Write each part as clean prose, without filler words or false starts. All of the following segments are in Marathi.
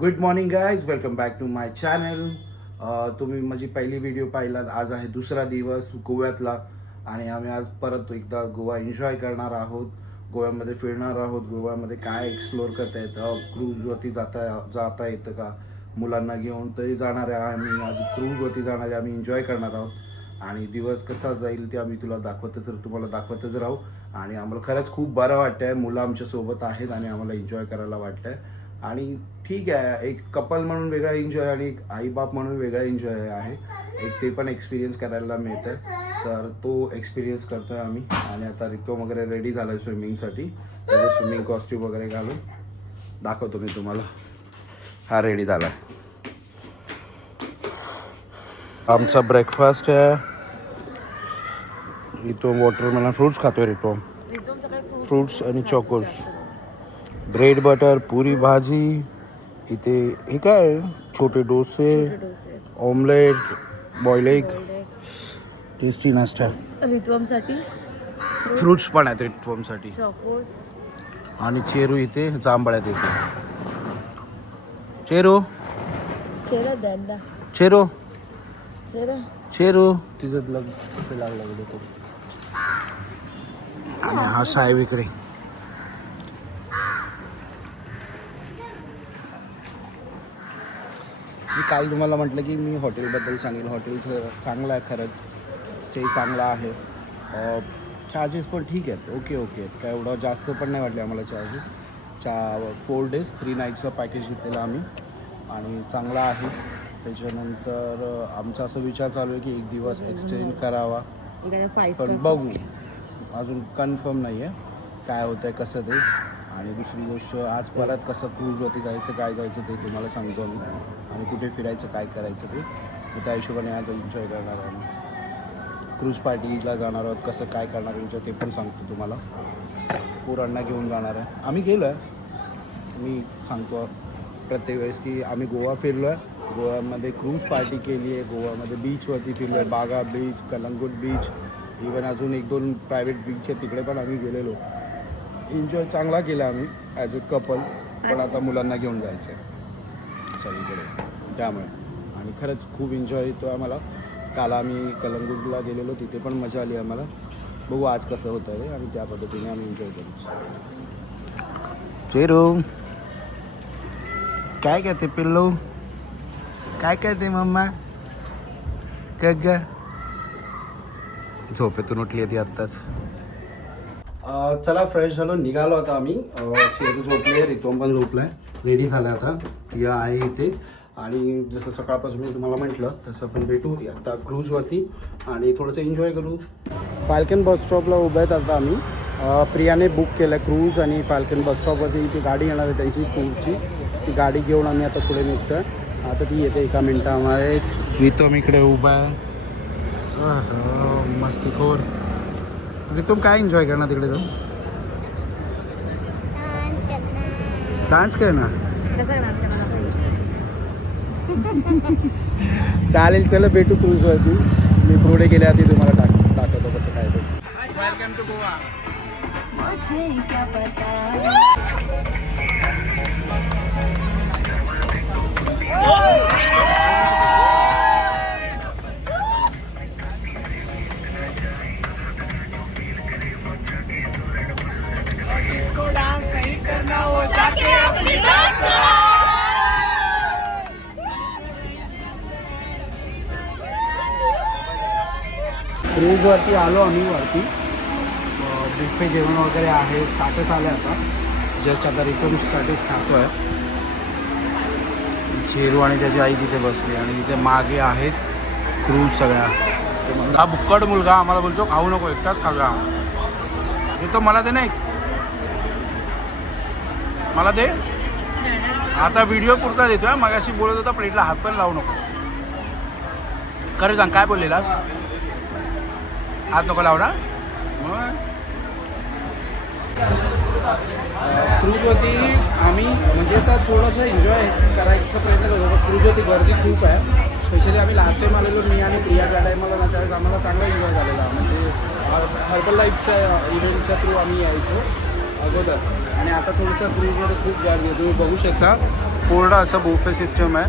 Good morning guys, welcome back to my channel. तुम्ही माझी पहिली व्हिडिओ पाहिलात. आज आहे दुसरा दिवस गोव्यातला आणि आम्ही आज परत एकदा गोवा एन्जॉय करणार आहोत. गोव्यामध्ये फिरणार आहोत. गोव्यामध्ये काय एक्सप्लोअर करता येतं, क्रूजवरती जाता येतं का, मुलांना घेऊन तरी जाणार आहे आम्ही. आज क्रूजवरती जाणार आहे आम्ही, एन्जॉय करणार आहोत आणि दिवस कसा जाईल ते आम्ही तुम्हाला दाखवतच राहू. आणि आम्हाला खरंच खूप बरं वाटतं आहे. मुलं आमच्यासोबत आहेत आणि आम्हाला एन्जॉय करायला वाटतं आहे. आणि ठीक आहे, एक कपल म्हणून वेगळा एन्जॉय आणि एक आईबाप म्हणून वेगळा एन्जॉय आहे. एक ते पण एक्सपिरियन्स करायला मिळतं. तर तो एक्सपिरियन्स करतो आहे आम्ही. आणि आता रितम वगैरे रेडी झाला आहे स्विमिंगसाठी. त्याचं स्विमिंग कॉस्ट्यूम वगैरे घालून दाखवतो मी तुम्हाला. हा रेडी झाला आहे. आमचा ब्रेकफास्ट आहे. रितम वॉटरमेलन फ्रूट्स खातोय. रितम फ्रूट्स आणि चॉकोस, ब्रेड बटर, पुरी भाजी. इथे हे काय, छोटे डोसे, ऑमलेट, बॉईल एग. टेस्टी नाश्ता. रितुमसाठी फ्रूट्स पण आहेत रितमसाठी. चॉकोस आणि चेरू इथे जांभळ्यात येते. चेरू चेरा द्यायला चेरू चेरा चेरू तिचं लागलं तो. आणि हा साहेब इकडे. मी काल तुम्हाला म्हटलं की मी हॉटेलबद्दल सांगेल. हॉटेल चांगलं आहे खरंच, स्टे चांगला आहे. चार्जेस पण ठीक आहेत, ओके आहेत. काय एवढं जास्त पण नाही वाटले आम्हाला चार्जेस. 4 days 3 nights पॅकेज घेतलेलं आम्ही आणि चांगला आहे. त्याच्यानंतर आमचा असा विचार चालू आहे की एक दिवस एक्सटेंड करावा, पण बघू, अजून कन्फर्म नाही आहे काय होतं आहे कसं ते. आणि दुसरी गोष्ट, आज परत कसं क्रूजवरती जायचं, काय जायचं ते तुम्हाला सांगतो मी. आणि कुठे फिरायचं, काय करायचं ते. त्या हिशोबाने आज एन्जॉय करणार आहोत. क्रूज पार्टीला जाणार आहोत. कसं काय करणार एन्जॉय ते पण सांगतो तुम्हाला. पोरांना घेऊन जाणार आहे. आम्ही गेलो आहे, मी सांगतो प्रत्येक वेळेस की आम्ही गोवा फिरलो आहे. गोव्यामध्ये क्रूज पार्टी केली आहे. गोव्यामध्ये बीचवरती फिरलो आहे. बागा बीच, कलंगूट बीच, इवन अजून 1-2 प्रायव्हेट बीच आहे, तिकडे पण आम्ही गेलेलो. एन्जॉय चांगला केला आम्ही ॲज अ कपल. पण आता मुलांना घेऊन जायचं आहे सगळीकडे, त्यामुळे. आणि खरंच खूप एन्जॉय येतो आम्हाला. काल आम्ही कलंगूटला गेलेलो, तिथे पण मजा आली आम्हाला. बघू आज कसं होतं आहे आणि त्या पद्धतीने आम्ही एन्जॉय करू. चेरू काय कहते पिल्लू, काय कहते मम्मा, काय झोपेतून उठली ती आत्ताच. चला फ्रेश झालो, निघालो आता आम्ही. चेरू झोपले, रितम पण झोपलाय, रेडी झालं आता. या आहे इथे. आणि जसं सकाळपासून मी तुम्हाला म्हटलं तसं आपण भेटू आता क्रूजवरती आणि थोडंसं एन्जॉय करू. फाल्कन बस स्टॉपला उभं आहेत आता आम्ही. प्रियाने बुक केलं आहे क्रूज आणि फाल्कन बस स्टॉपवरती ती गाडी येणार आहे त्यांची टूरची. ती गाडी घेऊन आम्ही आता पुढे निघतो आहे. आता ती येते एका मिनटामध्ये. रितम इकडे उभा आहे, मस्तीखोर. रितम काय एन्जॉय करणार तिकडे जाऊन? डान्स करणार. चालेल, चला भेटू क्रूजवरती. मी पुढे गेल्या आधी तुम्हाला दाखवतो कसं काय ते. Welcome to Goa. क्रूजवरती आलो आम्ही वरती. बुफे जेवण वगैरे आहे. स्टार्टर्स आले आता, जस्ट आता रिटर्न स्टार्टर्स खातो आहे. चेरू आणि त्याची आई तिथे बसली आणि तिथे मागे आहेत क्रूज सगळ्या. हा बुक्कड मुलगा आम्हाला बोलतो खाऊ नको, एकटाच खाजा. येतो मला दे, नाही मला दे. आता व्हिडिओ पुरता देतोय, मगाशी बोलत होता प्लेटला हात पण लावू नको. खरं सांग, काय बोललेला? हात नको लावणार. क्रूजवरती आम्ही म्हणजे आता थोडंसं एन्जॉय करायचा प्रयत्न करतो. क्रूजवरती गर्दी खूप आहे. स्पेशली आम्ही लास्ट टाईम आलेलो, मी आणि प्रिया त्या टाईमला ना, त्यावेळेस आम्हाला चांगला एन्जॉय झालेला. म्हणजे हर्बल लाईफच्या इव्हेंटच्या थ्रू आम्ही यायचो अगोदर. आणि आता थोडंसं क्रूजमध्ये खूप गर्दी आहे. तुम्ही बघू शकता पूर्ण असं बुफे सिस्टम आहे.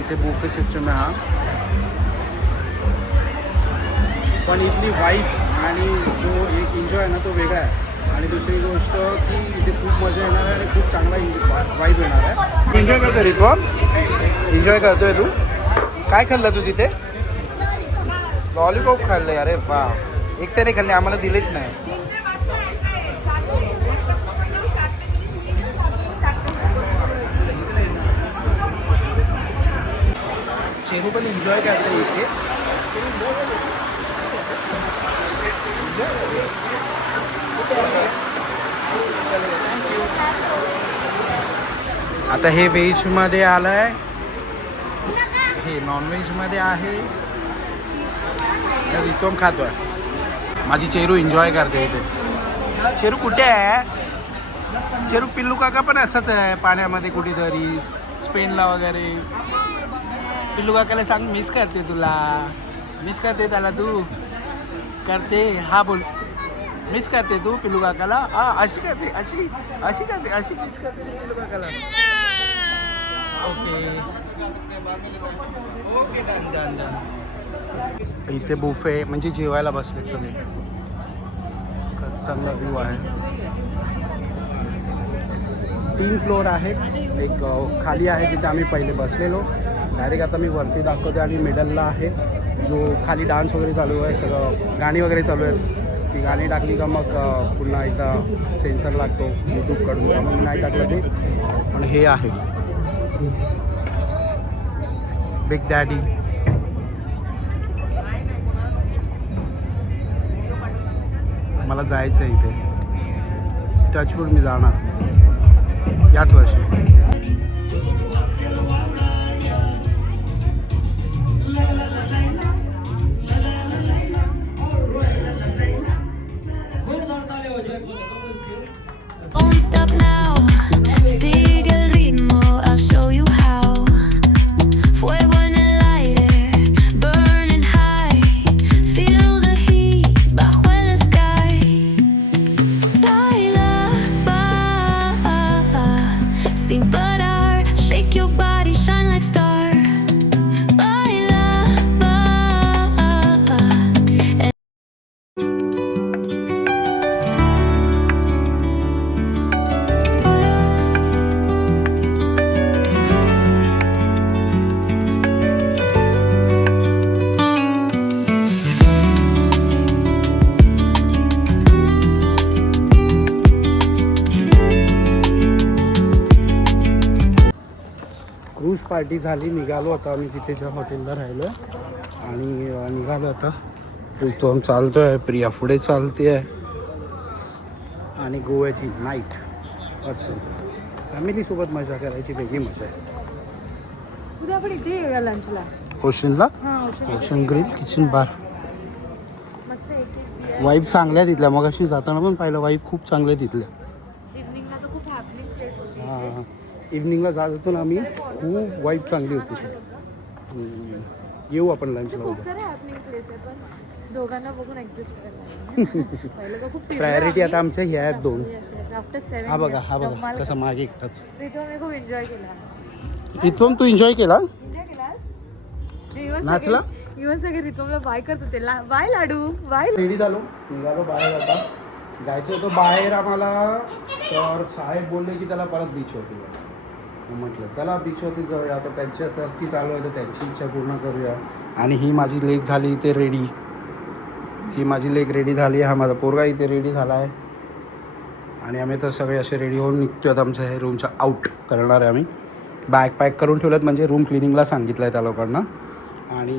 इथे बुफे सिस्टम आहे हा. पण इथली वाईब आणि जो एक एन्जॉय आहे ना तो वेगळा आहे. आणि दुसरी गोष्ट की इथे खूप मजा येणार आहे आणि खूप चांगला वाईब येणार आहे. एन्जॉय करतो रे तू? एन्जॉय करतोय तू? काय खाल्लं तू तिथे? लॉलीपॉप खाल्लं. अरे वा, एकट्याने खाल्ले, आम्हाला दिलेच नाही. चेरू पण एन्जॉय करते इथे. आता हे व्हेजमध्ये आलं आहे, हे नॉनव्हेजमध्ये आहे. रितम खातो आहे. माझी चेरू एन्जॉय करते इथे. चेरू कुठे आहे? चेरू पिल्लू काका पण असंच आहे पाण्यामध्ये कुठेतरी, स्पेनला वगैरे. पिल्लू काकाला सांग मिस करते तुला, मिस करते त्याला तू करते. हा बोल, मिस करते तू पिल्लू काकाला? हा अशी करते, अशी अशी करते, अशी मिस करते पिल्लू काकाला. Okay okay, done done done. इथे बुफे म्हणजे जेवायला बसले सगळे. चांगला व्ह्यू आहे. 3 फ्लोअर आहेत. एक खाली आहे जिथे आम्ही पहिले बसलेलो. डायरेक्ट आता मी वरती दाखवते. आणि मिडलला आहे जो खाली डान्स वगैरे चालू आहे, सगळं गाणी वगैरे चालू आहेत. ती गाणी टाकली का मग पुन्हा एकदा सेन्सर लागतो यूट्यूबकडून, त्यामुळे मी नाही टाकलं ते. पण हे आहे बिग डॅडी. मला जायचं आहे इथे. टचवूड मी जाणार याच वर्षी. Don't stop now, sigue el ritmo, I'll show you how. Fuego en el aire, burning high, feel the heat bajo el sky. Baila, sin parar, shake your body, shine like star. Baila, cruise party झाली. निघालो आता आम्ही तिथेच्या हॉटेलला राहिलो आणि निघालो आता. तो चालतो आहे, प्रिया पुढे चालते आहे. आणि गोव्याची नाईट असं फॅमिलीसोबत मजा करायची वेगळी मजा आहे. उद्या आपण इथे येऊया लंचला. ओशनला, ओशन ग्रिल किचन बार. मस्त एक वाईब चांगल्या तिथल्या. मग अशी जाताना पण पाहिलं वाईब खूप चांगल्या तिथल्या. इव्हनिंगला तर खूप हॅपनिंग प्लेस होती. हां, इव्हनिंगला जातो ना आम्ही, खूप वाईब चांगली होती. येऊ आपण लंचला. खूप सारे हॅपनिंग प्लेस आहे पण दोघांना बघून ऍडजस्ट करायला पहिलं तर खूप प्रायोरिटी आता आमच्या ह्या आहेत 2. आफ्टर 7 हा बघा, हा बघा कसं मागे एकटाच. रिटर्न खूप एन्जॉय केला. रितम तू एन्जॉय केला? एन्जॉय केला नाचला? इवन सगळे रितमला बाय करत होते. बाय लाडू, बाय. रेडी झालो, निघालो बाहेर. आता जायचं होतं बाहेर आम्हाला, तर साहेब बोलले की त्याला परत बीचवरती जायचं. मग म्हटलं चला बीचवरती जाऊया. आता त्यांच्यासाठी चालू आहे तर त्यांची इच्छा पूर्ण करूया. आणि ही माझी लेक झाली इथे रेडी. ही माझी लेक रेडी झाली. हा माझा पोरगा इथे रेडी झाला आहे. आणि आम्ही तर सगळे असे रेडी होऊन निघतो आहेत. आमच्या हे रूमच्या आउट करणार आहे आम्ही. बॅग पॅक करून ठेवल्यात, म्हणजे रूम क्लिनिंगला सांगितलं आहे त्या लोकांना. आणि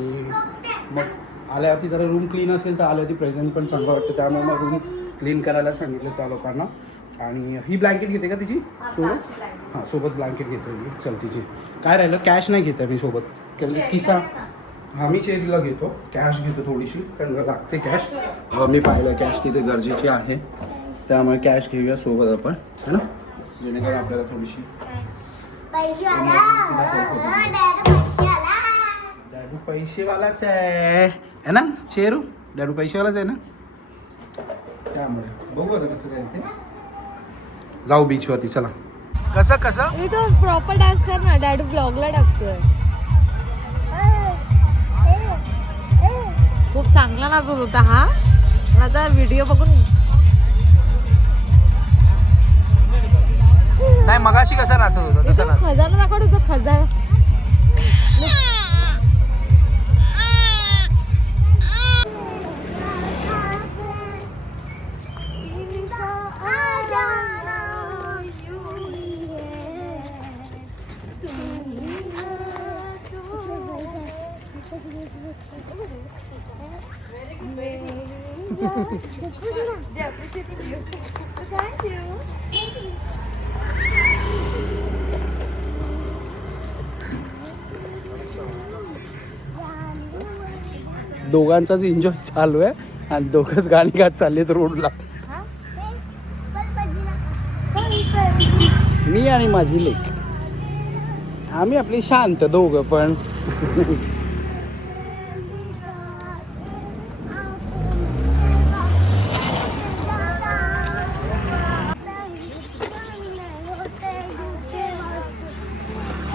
मग आल्यावरती जरा रूम क्लीन असेल तर आल्यावरती प्रेझेंट पण चांगलं वाटतं, त्यामुळे मग रूम क्लीन करायला सांगितलं त्या लोकांना. आणि ही ब्लँकेट घेते का तिची सोबत? हां, सोबत ब्लँकेट घेतो मी. चल तिची काय राहिलं, कॅश नाही घेते मी सोबत, कारण की किसा. हां, मी चेरीला घेतो, कॅश घेतो थोडीशी, कारण लागते कॅश. मी पाहिलं कॅश तिथे गरजेची आहे, त्यामुळे कॅश घेऊया सोबत आपण, है ना, जेणेकरून आपल्याला थोडीशी. डॅडू पैसेवालाच आहे ना चेरू? डॅडू पैसेवालाच आहे ना, त्यामुळे बघू आता कसं काय ते. जाऊ बीचवरती चला. कसं कसं मी तो प्रॉपर डान्स कर ना, डॅडी ब्लॉगला टाकतोय. खूप चांगला नाचत होता हा, पण आता व्हिडिओ बघून नाही मगाशी कसं नाचत होतं तसं नाच. खजाना दाखवत होतो, खजाना. दोघांचाच एन्जॉय चालू आहे आणि दोघंच गाणी गात चाललेत रोडला. मी आणि माझी लेक आम्ही आपली शांत दोघं पण.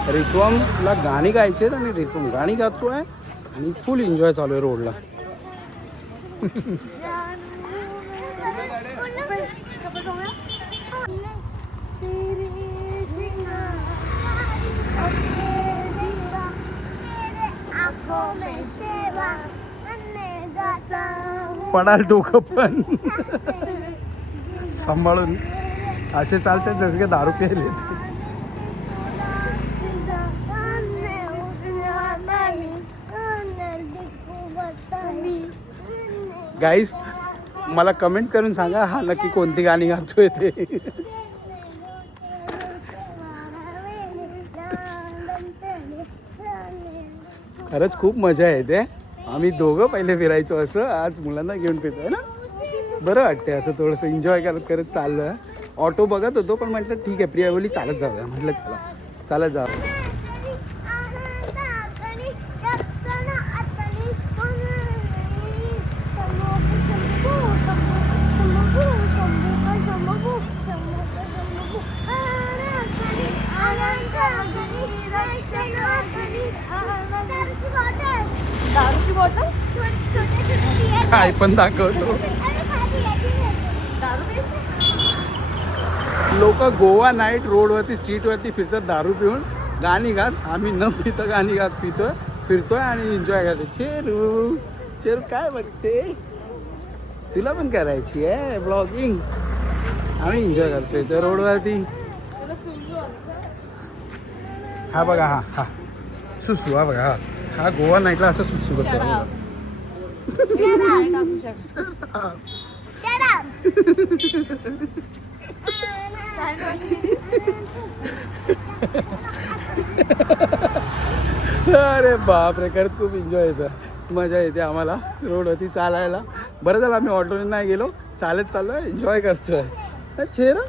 रितुमला गाणी गायचे आणि रितुम गाणी गातोय आणि फुल एन्जॉय चालू आहे रोडला. पडाल दोघं पण सांभाळून असे चालतात जसं की दारू प्यायले. गाईज मला कमेंट करून सांगा हा नक्की कोणती गाणी गातोय ते. खरंच खूप मजा येते. आम्ही दोघं पहिले फिरायचो असं, आज मुलांना घेऊन फिरतोय ना, बरं वाटते असं थोडंसं एन्जॉय करत करत चाललं. ऑटो बघत होतो पण म्हटलं ठीक आहे प्रिया बोली चालत जाऊया, म्हटलं चला चालत जाऊया. दारूची बॉटल काय पण दाखवतो. लोक गोवा नाईट रोडवरती स्ट्रीटवरती फिरतात दारू पिऊन गाणी गात. आम्ही न पितं गाणी गात फिरतोय आणि एन्जॉय करतो. चेरू चेरू काय बघते, तुला पण करायची आहे ब्लॉगिंग. आम्ही एन्जॉय करतोय त्या रोडवरती. हा बघा हा हा सुसू, हा बघा हा हा गोवा नाईटला असं सुसू करतो. अरे बापरे, खरंच खूप एन्जॉय येतं, मजा येते आम्हाला रोडवरती चालायला. बरं झालं आम्ही ऑटोने नाही गेलो, चालत चाललो एन्जॉय करतोय. चेहरा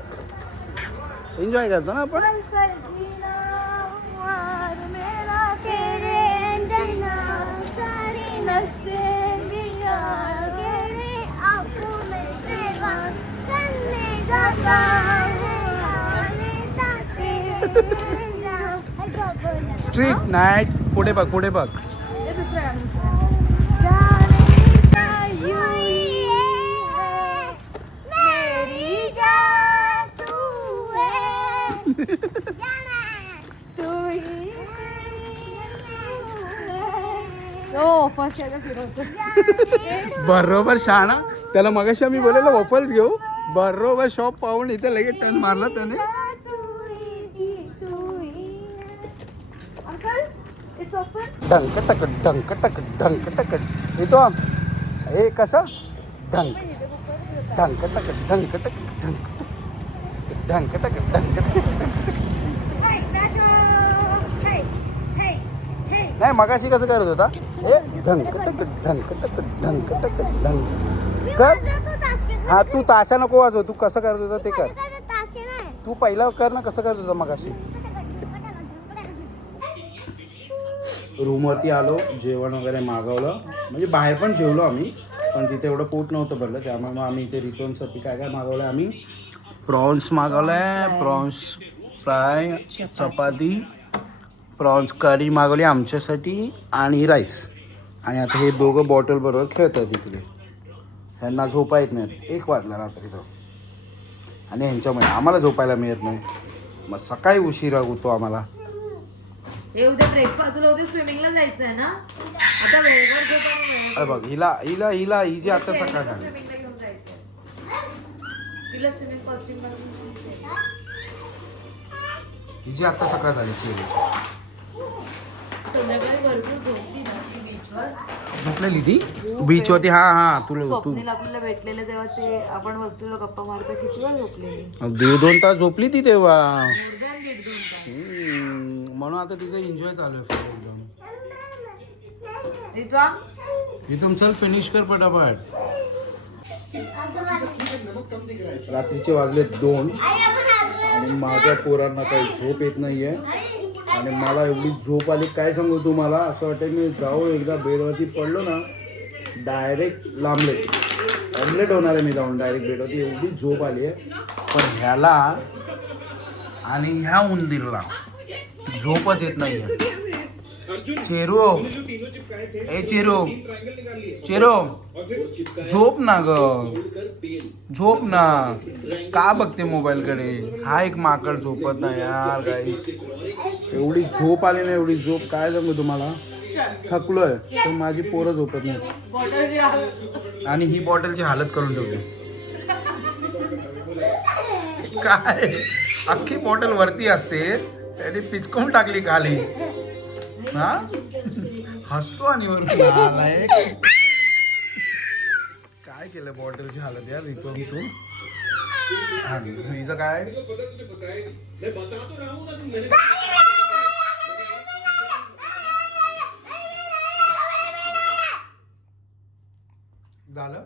एन्जॉय करतो ना आपण. Street night. पुढे बघ पुढे बघ. बरोबर शहाणा. त्याला मगाशी आम्ही बोललेलो वॉफल्स घेऊ, बरोबर शॉप पाहून इथे लगेच टर्न मारला त्याने. ढंक टक ढंक टक येतो हे कसं ढंक ढंक टक ढंक टक ढंक टक ढंक टक. नाही मगाशी कसं करत होता हे ढंक टक ढंक टक ढंक टक ढंक कर. हा तू ताशा नको वाजव, तू कसं करत होता ते कर. तू पहिला कर ना कसं करत होता मगाशी. रूमवरती आलो, जेवण वगैरे मागवलं, म्हणजे बाहेर पण जेवलो आम्ही, पण तिथे एवढं पोट नव्हतं भरलं, त्यामुळे मग आम्ही इथे रिटर्नसाठी काय काय मागवलं आम्ही. प्रॉन्स मागवलाय, प्रॉन्स फ्राय, चपाती, प्रॉन्स करी मागवली आमच्यासाठी आणि राईस. आणि आता हे दोघं बॉटल बरोबर खेळतात इकडे. ह्यांना झोपा येत नाहीत, 1 वाजला रात्रीचं. आणि ह्यांच्यामुळे आम्हाला झोपायला मिळत नाही, मग सकाळी उशिरा होतो आम्हाला. हे उद्या ब्रेकफास्ट, तुला उद्या स्विमिंगला जायचं आहे ना, आता वेळेवर झोपायला अरे बघ ही जी आता सकाळ झाली. स्विमिंगला घेऊन जायचं, तिला स्विमिंग कॉस्ट्युम बनवून द्यायची. ही जी आता सकाळ झाली चेरी संध्याकाळी भरपूर झोपली ना ती बीचवर. झोपलेली ती बीचवरती. हा तुला तू स्वप्नील आपल्याला भेटलेलं तेव्हा ते आपण बसलेलो गप्पा मारता, किती वेळ झोपलेली? 1.5-2 तास झोपली ती तेव्हा. मोर दॅन 1.5-2 तास. म्हणून आता तिचा एन्जॉय चालू आहे एकदम. रित्वा एकदम चल फिनिश कर पटापट. रात्रीचे वाजले 2 आणि माझ्या पोरांना काही झोप येत नाहीये. आणि मला एवढी झोप आली काय सांगू तुम्हाला. असं वाटतं मी जाऊ एकदा बेडवरती पडलो ना डायरेक्ट लांबले ऑमलेट होणार आहे. मी जाऊन डायरेक्ट बेडवरती, एवढी झोप आली आहे. पण ह्याला आणि ह्या उंदीरला झोपच येत नाही. चेरू ए चेरू झोप ना ग, झोप ना. का बघते मोबाईलकडे. हा एक माकड झोपत नाही यार गाईस. एवढी झोप आली ना, एवढी झोप काय सांगू तुम्हाला. थकलोय पण माझी पोरं झोपत नाही. आणि ही बॉटलची हालत करून ठेवली. काय अख्खी बॉटल वरती असते, त्याने पिचकवून टाकली खाली. हा हसतो आणि वरून आलाय. काय केलं बॉटलची हालत यार इथून इथून. हिचं काय झालं.